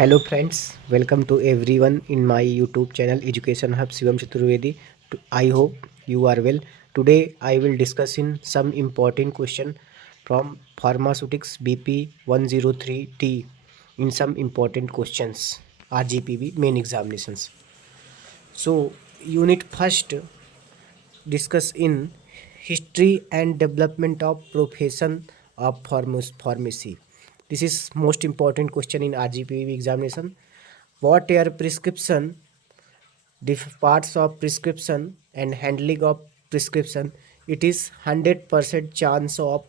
Hello friends, welcome to everyone in my YouTube channel Education Hub Shivam Chaturvedi. I hope you are well. Today I will discuss in some important question from Pharmaceutics BP 103T in some important questions RGPV main examinations. So unit first discuss in history and development of profession of pharmacy. This is most important question in RGPV examination. What are prescription, parts of prescription and handling of prescription? It is 100% chance of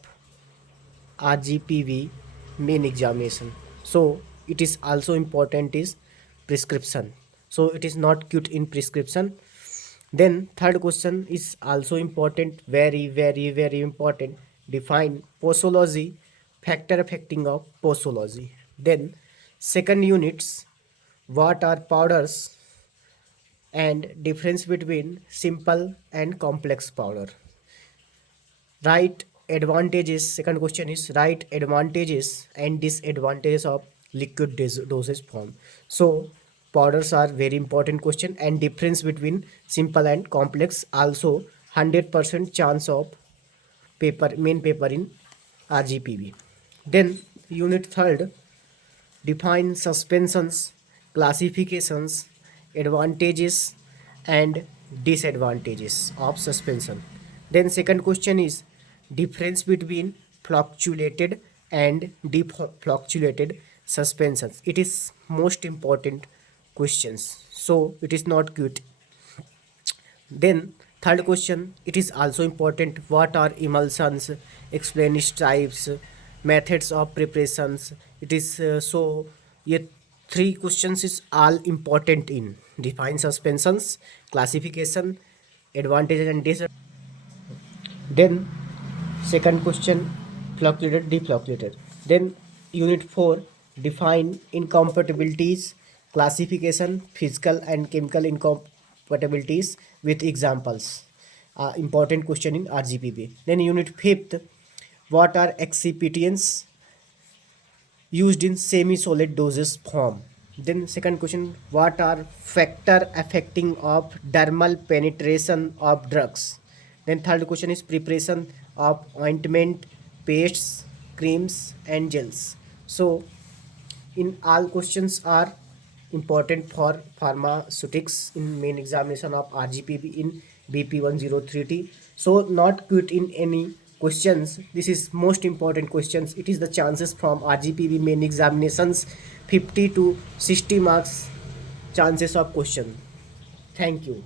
RGPV main examination. So it is also important is prescription. So it is not cute in prescription. Then third question is also important, very important. Define posology, factor affecting of posology. Then second units, what are powders and difference between simple and complex powder. Right advantages, second question is right advantages and disadvantages of liquid dosage form. So powders are very important question, and difference between simple and complex also 100% chance of paper main paper in RGPV. Then unit third, define suspensions, classifications, advantages and disadvantages of suspension. Then second question is difference between fluctuated and defluctuated suspensions. It is most important questions, so it is not cute. Then third question, it is also important, what are emulsions, explain its types, methods of preparations. It is so yeah, three questions is all important in define suspensions, classification, advantages and disadvantages. Then second question, fluctuated, defluctuated. Then unit 4, define incompatibilities, classification, physical and chemical incompatibilities with examples. Important question in RGPB. Then unit 5th, what are excipients used in semi-solid doses form. Then second question, what are factor affecting of dermal penetration of drugs. Then third question is preparation of ointment, pastes, creams and gels. So in all questions are important for pharmaceutics in main examination of RGPB in BP 103T. So not quit in any questions. This is most important questions. It is the chances from RGPB main examinations 50 to 60 marks chances of question. Thank you.